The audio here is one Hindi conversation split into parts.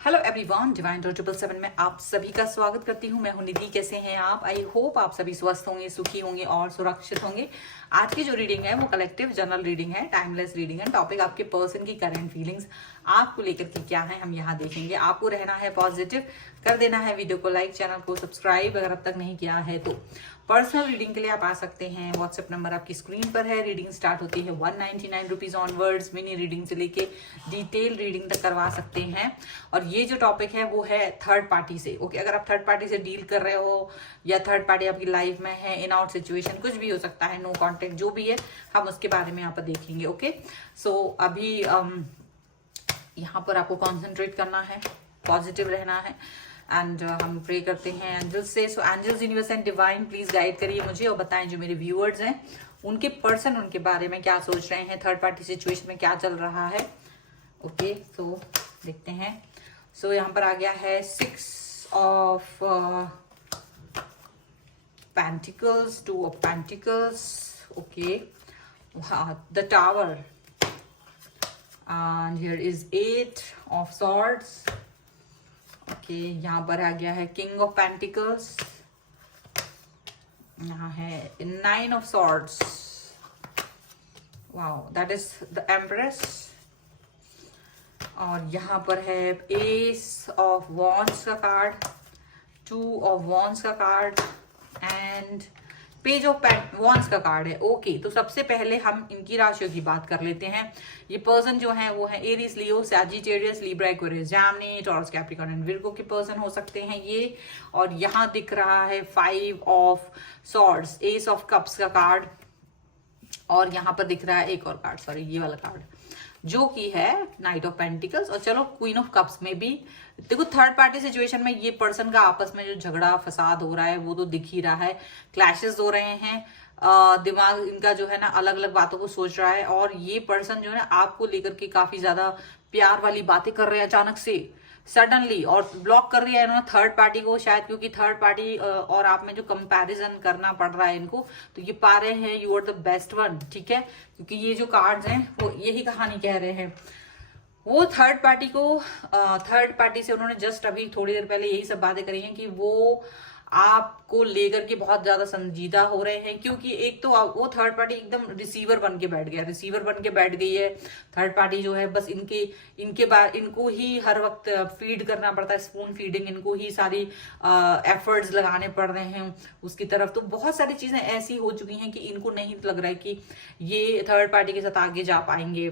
हेलो एवरीवन, डिवाइन 777 में आप सभी का स्वागत करती हूँ। मैं हूँ निधि। कैसे हैं आप? आई होप आप सभी स्वस्थ होंगे, सुखी होंगे और सुरक्षित होंगे। आज की जो रीडिंग है वो कलेक्टिव जनरल रीडिंग है, टाइमलेस रीडिंग है। टॉपिक आपके पर्सन की करंट फीलिंग्स आपको लेकर के क्या है हम यहाँ देखेंगे। आपको रहना है पॉजिटिव, कर देना है वीडियो को लाइक, चैनल को सब्सक्राइब अगर अब तक नहीं किया है तो। पर्सनल रीडिंग के लिए आप आ सकते हैं। व्हाट्सएप नंबर आपकी स्क्रीन पर है। रीडिंग स्टार्ट होती है 199 रुपीज ऑनवर्ड्स। मिनी रीडिंग से लेके डिटेल रीडिंग तक करवा सकते हैं। और ये जो टॉपिक है वो है थर्ड पार्टी से। ओके, अगर आप थर्ड पार्टी से डील कर रहे हो या थर्ड पार्टी आपकी लाइफ में है, इन आउट सिचुएशन कुछ भी हो सकता है, नो कॉन्टेक्ट जो भी है, हम उसके बारे में यहाँ पर देखेंगे। ओके, सो अभी यहाँ पर आपको कॉन्सेंट्रेट करना है, पॉजिटिव रहना है एंड हम प्रे करते हैं एंजल्स से। So angels, universe and divine, please guide करिए मुझे और बताएं जो मेरे व्यूअर्स हैं उनके पर्सन उनके बारे में क्या सोच रहे हैं, थर्ड पार्टी सिचुएशन में क्या चल रहा है। ओके, सो देखते हैं। सो यहाँ पर आ गया है 6 of pentacles, 2 of pentacles. Okay, the tower and here is 8 of swords. Okay, यहाँ पर आ गया है किंग ऑफ पेंटिकल्स, यहाँ है 9 of swords. Wow, that is the empress. और यहाँ पर है एस ऑफ वॉन्ड्स का कार्ड, 2 ऑफ वॉन्ड्स का card and page of wands का कार्ड है। ओके, तो सबसे पहले हम इनकी राशियों की बात कर लेते हैं। ये पर्सन जो है वो है Aries, Leo, Sagittarius, Libra, Aquarius, Gemini, taurus, Capricorn and Virgo के पर्सन हो सकते हैं ये। और यहाँ दिख रहा है 5 of swords, S of cups का कार्ड। और यहाँ पर दिख रहा है एक और कार्ड, सॉरी ये वाला कार्ड जो कि है नाइट ऑफ पेंटिकल्स। और चलो क्वीन ऑफ कप्स में भी देखो, थर्ड पार्टी सिचुएशन में ये पर्सन का आपस में जो झगड़ा फसाद हो रहा है वो तो दिख ही रहा है। क्लैशेस हो रहे हैं, दिमाग इनका जो है ना अलग अलग बातों को सोच रहा है। और ये पर्सन जो है ना आपको लेकर के काफी ज्यादा प्यार वाली बातें कर रहे हैं अचानक से, सडनली। और ब्लॉक कर दिया इन्होंने थर्ड पार्टी को, शायद क्योंकि थर्ड पार्टी और आप में जो कंपैरिजन करना पड़ रहा है इनको, तो ये पा रहे हैं you are the best one. ठीक है, क्योंकि ये जो कार्ड्स हैं वो यही कहानी कह रहे हैं। वो थर्ड पार्टी को, थर्ड पार्टी से उन्होंने जस्ट अभी थोड़ी देर पहले यही सब बातें करी हैं कि वो आपको लेकर के बहुत ज्यादा संजीदा हो रहे हैं। क्योंकि एक तो वो थर्ड पार्टी एकदम रिसीवर बन के बैठ गया, रिसीवर बन के बैठ गई है थर्ड पार्टी जो है। बस इनके बाद इनको ही हर वक्त फीड करना पड़ता है, स्पून फीडिंग, इनको ही सारी एफर्ट्स लगाने पड़ रहे हैं उसकी तरफ। तो बहुत सारी चीजें ऐसी हो चुकी हैं कि इनको नहीं लग रहा है कि ये थर्ड पार्टी के साथ आगे जा पाएंगे।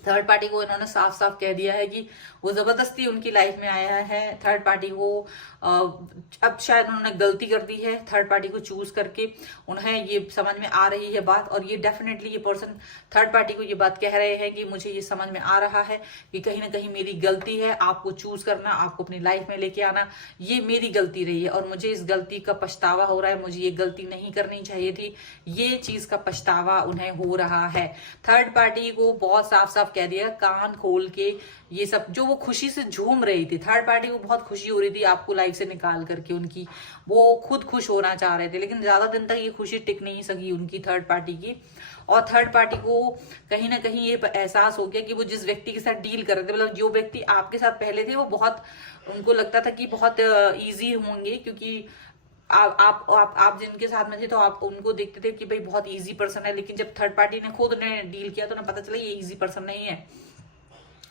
थर्ड पार्टी को इन्होंने साफ साफ कह दिया है कि वो जबरदस्ती उनकी लाइफ में आया है। थर्ड पार्टी को अब शायद उन्होंने गलती कर दी है थर्ड पार्टी को चूज करके, उन्हें ये समझ में आ रही है बात। और ये डेफिनेटली ये पर्सन थर्ड पार्टी को ये बात कह रहे हैं कि मुझे ये समझ में आ रहा है कि कहीं ना कहीं मेरी गलती है, आपको चूज करना, आपको अपनी लाइफ में लेके आना, ये मेरी गलती रही है और मुझे इस गलती का पछतावा हो रहा है। मुझे ये गलती नहीं करनी चाहिए थी, ये चीज का पछतावा उन्हें हो रहा है। थर्ड पार्टी को बहुत साफ साफ कह दिया, कान खोल के ये सब जो वो खुशी से झूम रही थी, थर्ड पार्टी को बहुत खुशी हो रही थी आपको लाइफ से निकाल करके उनकी, वो खुद खुश होना चाह रहे थे, लेकिन ज्यादा दिन तक ये खुशी टिक नहीं सकी उनकी थर्ड पार्टी की। और थर्ड पार्टी को कहीं ना कहीं ये एहसास हो गया कि वो जिस व्यक्ति के साथ डील कर रहे थे, मतलब जो व्यक्ति आपके साथ पहले थे, वो बहुत उनको लगता था कि बहुत ईजी होंगे, क्योंकि आप जिनके साथ में थे तो आप उनको देखते थे कि भाई बहुत इजी पर्सन है। लेकिन जब थर्ड पार्टी ने खुद ने डील किया तो उन्हें पता चला ये इजी पर्सन नहीं है,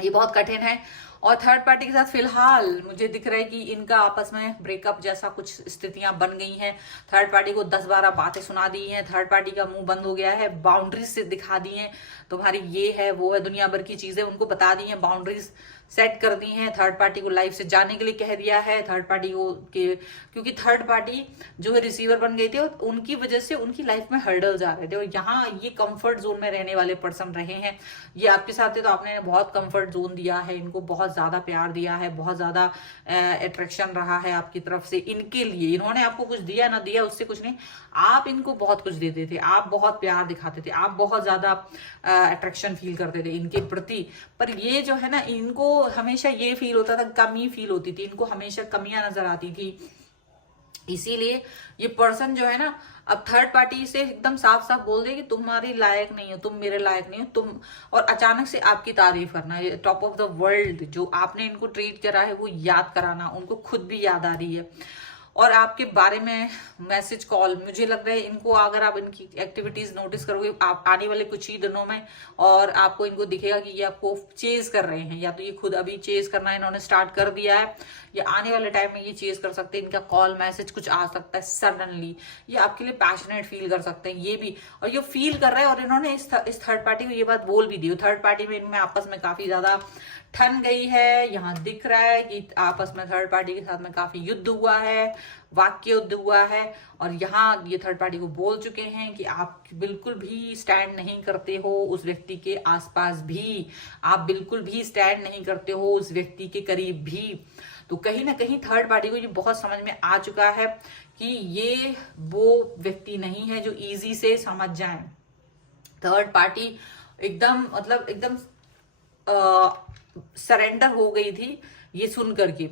ये बहुत कठिन है। और थर्ड पार्टी के साथ फिलहाल मुझे दिख रहा है कि इनका आपस में ब्रेकअप जैसा कुछ स्थितियां बन गई हैं। थर्ड पार्टी को 10-12 बातें सुना दी हैं, थर्ड पार्टी का मुंह बंद हो गया है, बाउंड्रीज से दिखा दी हैं तुम्हारी ये है वो है, दुनिया भर की चीजें उनको बता दी हैं, बाउंड्रीज सेट कर दी हैं। थर्ड पार्टी को लाइफ से जाने के लिए कह दिया है थर्ड पार्टी को क्योंकि थर्ड पार्टी जो है रिसीवर बन गई थी और उनकी वजह से उनकी लाइफ में हर्डल्स आ रहे थे। और यहाँ ये कंफर्ट जोन में रहने वाले पर्सन रहे हैं, ये आपके साथ थे तो आपने बहुत कंफर्ट जोन दिया है इनको, बहुत ज्यादा प्यार दिया है, बहुत ज्यादा अट्रैक्शन रहा है आपकी तरफ से इनके लिए। इन्होंने आपको कुछ दिया ना दिया उससे कुछ नहीं, आप इनको बहुत कुछ देते थे, आप बहुत प्यार दिखाते थे, आप बहुत ज्यादा अट्रैक्शन फील करते थे इनके प्रति। पर ये जो है ना, इनको हमेशा ये फील होता था, कमी फील होती थी, इनको हमेशा कमियां नजर आती थी इसीलिए ये पर्सन जो है ना, अब थर्ड पार्टी से एकदम साफ साफ बोल दे कि तुम्हारी लायक नहीं हो, तुम मेरे लायक नहीं हो तुम, और अचानक से आपकी तारीफ करना, ये टॉप ऑफ द वर्ल्ड जो आपने इनको ट्रीट करा है वो याद कराना, उनको खुद भी याद आ रही है, और आपके बारे में मैसेज कॉल, मुझे लग रहा है इनको अगर आप इनकी एक्टिविटीज नोटिस करोगे आप आने वाले कुछ ही दिनों में, और आपको इनको दिखेगा कि ये आपको चेज कर रहे हैं, या तो ये खुद अभी चेज करना इन्होंने स्टार्ट कर दिया है, या आने वाले टाइम में ये चेज कर सकते हैं, इनका कॉल मैसेज कुछ आ सकता है सडनली, ये आपके लिए पैशनेट फील कर सकते हैं ये भी, और ये फील कर रहे हैं, और इन्होंने इस थर्ड पार्टी को ये बात बोल भी दी, थर्ड पार्टी में इनमें आपस में काफी ज्यादा ठन गई है, यहाँ दिख रहा है कि आपस में थर्ड पार्टी के साथ में काफी युद्ध हुआ है, वाक्य युद्ध हुआ है, और यहाँ ये थर्ड पार्टी को बोल चुके हैं कि आप बिल्कुल भी स्टैंड नहीं करते हो उस व्यक्ति के आसपास भी, आप बिल्कुल भी स्टैंड नहीं करते हो उस व्यक्ति के करीब भी। तो कहीं ना कहीं थर्ड पार्टी को ये बहुत समझ में आ चुका है कि ये वो व्यक्ति नहीं है जो इजी से समझ जाए। थर्ड पार्टी एकदम मतलब एकदम सरेंडर हो गई थी ये सुन करके,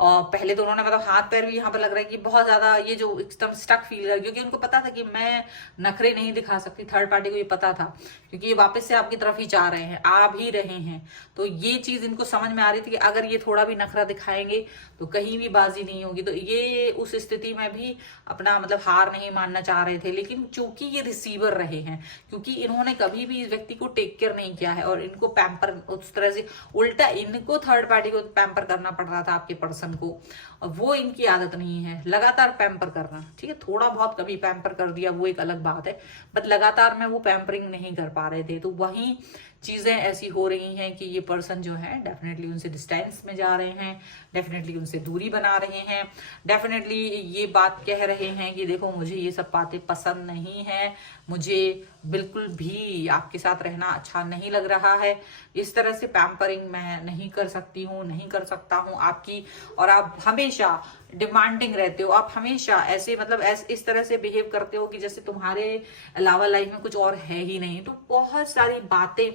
और पहले तो उन्होंने मतलब हाथ पैर भी यहाँ पर लग रहा है कि बहुत ज्यादा ये जो एकदम स्टक फील कर, क्योंकि उनको पता था कि मैं नखरे नहीं दिखा सकती, थर्ड पार्टी को ये पता था, क्योंकि ये वापस से आपकी तरफ ही जा रहे हैं, आ भी रहे हैं, तो ये चीज इनको समझ में आ रही थी कि अगर ये थोड़ा भी नखरा दिखाएंगे तो कहीं भी बाजी नहीं होगी, तो ये उस स्थिति में भी अपना मतलब हार नहीं मानना चाह रहे थे। लेकिन चूंकि ये रिसीवर रहे हैं, क्योंकि इन्होंने कभी भी इस व्यक्ति को टेक केयर नहीं किया है, और इनको पैम्पर उस तरह से उल्टा इनको थर्ड पार्टी को पैम्पर करना पड़ रहा था आपके पर्सन को, और वो इनकी आदत नहीं है लगातार पैम्पर करना। ठीक है, थोड़ा बहुत कभी पैम्पर कर दिया वो एक अलग बात है, बट लगातार में वो पैम्परिंग नहीं कर पा रहे थे, तो वही चीजें ऐसी हो रही हैं कि ये पर्सन जो है डेफिनेटली उनसे डिस्टेंस में जा रहे हैं, डेफिनेटली उनसे दूरी बना रहे हैं, डेफिनेटली ये बात कह रहे हैं कि देखो मुझे ये सब बातें पसंद नहीं है, मुझे बिल्कुल भी आपके साथ रहना अच्छा नहीं लग रहा है, इस तरह से पैम्परिंग मैं नहीं कर सकती हूँ, नहीं कर सकता हूँ आपकी, और आप हमेशा डिमांडिंग रहते हो, आप हमेशा ऐसे मतलब इस तरह से बिहेव करते हो कि जैसे तुम्हारे अलावा लाइफ में कुछ और है ही नहीं। तो बहुत सारी बातें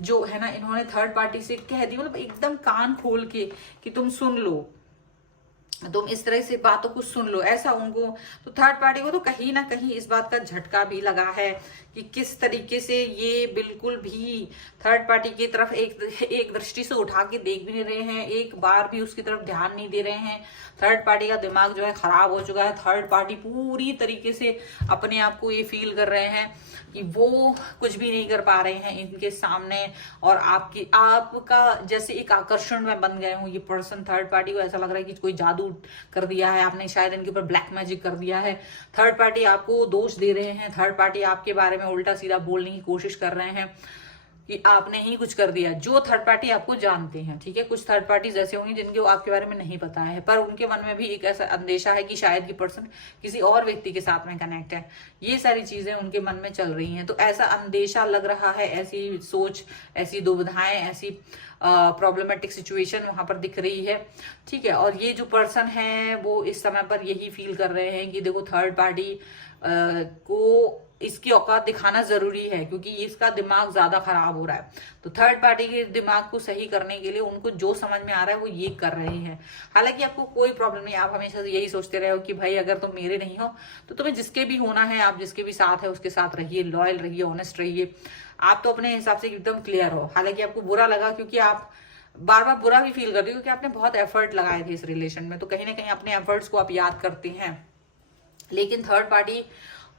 जो है ना इन्होंने थर्ड पार्टी से कह दी, मतलब एकदम कान खोल के कि तुम सुन लो, तुम इस तरह से बातों को सुन लो, ऐसा उनको, तो थर्ड पार्टी को तो कहीं ना कहीं इस बात का झटका भी लगा है कि किस तरीके से ये बिल्कुल भी थर्ड पार्टी की तरफ एक दृष्टि से उठा के देख भी नहीं रहे हैं, एक बार भी उसकी तरफ ध्यान नहीं दे रहे हैं। थर्ड पार्टी का दिमाग जो है खराब हो चुका है, थर्ड पार्टी पूरी तरीके से अपने आप को ये फील कर रहे हैं कि वो कुछ भी नहीं कर पा रहे हैं इनके सामने, और आपका जैसे एक आकर्षण में बन गए हूँ ये पर्सन। थर्ड पार्टी को ऐसा लग रहा है कि कोई जादू कर दिया है आपने, शायद इनके ऊपर ब्लैक मैजिक कर दिया है, थर्ड पार्टी आपको दोष दे रहे हैं, थर्ड पार्टी आपके बारे में उल्टा सीधा बोलने की कोशिश कर रहे हैं कि आपने ही कुछ कर दिया, जो थर्ड पार्टी आपको जानते हैं। ठीक है, कुछ थर्ड पार्टीज ऐसे होंगे जिनको आपके बारे में नहीं पता है, पर उनके मन में भी एक ऐसा अंदेशा है कि शायद ये पर्सन किसी और व्यक्ति के साथ में कनेक्ट है, ये सारी चीजें उनके मन में चल रही हैं। तो ऐसा अंदेशा लग रहा है, ऐसी सोच, ऐसी दुविधाएं, ऐसी प्रॉब्लमेटिक सिचुएशन वहां पर दिख रही है। ठीक है, और ये जो पर्सन है वो इस समय पर यही फील कर रहे हैं कि देखो थर्ड पार्टी को इसकी औकात दिखाना जरूरी है, क्योंकि इसका दिमाग ज्यादा खराब हो रहा है। तो थर्ड पार्टी के दिमाग को सही करने के लिए उनको जो समझ में आ रहा है वो ये कर रहे हैं। हालांकि आपको कोई प्रॉब्लम नहीं, आप हमेशा से यही सोचते रहे हो कि भाई अगर तुम मेरे नहीं हो तो तुम्हें जिसके भी होना है, आप जिसके भी साथ है उसके साथ रहिए, लॉयल रहिए, ऑनेस्ट रहिए, आप तो अपने हिसाब से एकदम क्लियर हो। हालांकि आपको बुरा लगा, क्योंकि आप बार बार बुरा भी फील करते हो क्योंकि आपने बहुत एफर्ट लगाए थे इस रिलेशन में, तो कहीं ना कहीं अपने एफर्ट्स को आप याद करते हैं। लेकिन थर्ड पार्टी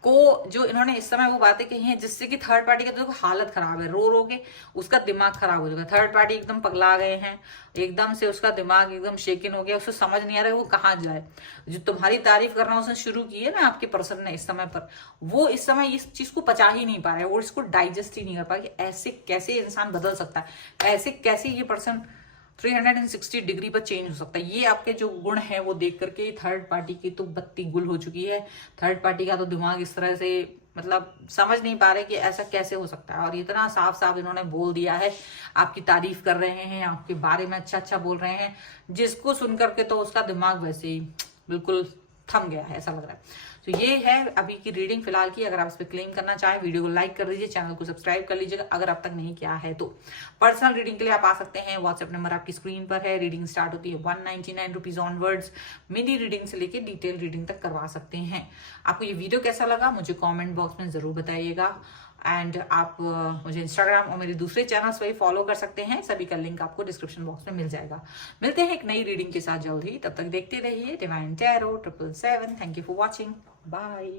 को जो इन्होंने इस समय वो बातें कही हैं जिससे कि थर्ड पार्टी का तो हालत खराब है, रो रो के उसका दिमाग खराब हो चुका है। थर्ड पार्टी एकदम पगला गए हैं, एकदम से उसका दिमाग एकदम शेकिन हो गया, उसे समझ नहीं आ रहा है वो कहाँ जाए। जो तुम्हारी तारीफ करना उसने शुरू की है ना आपके पर्सन ने इस समय पर, वो इस समय इस चीज को पचा ही नहीं पा रहा है, वो इसको डाइजेस्ट ही नहीं कर पा कि ऐसे कैसे इंसान बदल सकता है, ऐसे कैसे ये पर्सन 360 डिग्री पर चेंज हो सकता है। ये आपके जो गुण है वो देख करके थर्ड पार्टी की तो बत्ती गुल हो चुकी है। थर्ड पार्टी का तो दिमाग इस तरह से मतलब समझ नहीं पा रहे कि ऐसा कैसे हो सकता है, और इतना साफ साफ इन्होंने बोल दिया है, आपकी तारीफ कर रहे हैं, आपके बारे में अच्छा अच्छा बोल रहे हैं, जिसको सुन करके तो उसका दिमाग वैसे ही बिल्कुल थम गया है, ऐसा लग रहा है। तो ये है अभी की रीडिंग फिलहाल की। अगर आप इस पर क्लेम करना चाहें, वीडियो को लाइक कर दीजिए, चैनल को सब्सक्राइब कर लीजिएगा अगर अब तक नहीं किया है तो। पर्सनल रीडिंग के लिए आप आ सकते हैं, व्हाट्सएप नंबर आपकी स्क्रीन पर है। रीडिंग स्टार्ट होती है 199 रुपीज ऑनवर्ड्स। मिनी रीडिंग से लेके डिटेल रीडिंग तक करवा सकते हैं। आपको ये वीडियो कैसा लगा मुझे कॉमेंट बॉक्स में जरूर बताइएगा। एंड आप मुझे इंस्टाग्राम और मेरे दूसरे चैनल्स पर फॉलो कर सकते हैं, सभी का लिंक आपको डिस्क्रिप्शन बॉक्स में मिल जाएगा। मिलते हैं एक नई रीडिंग के साथ जल्द ही, तब तक देखते रहिए divine tarot 777। Thank you for watching, bye.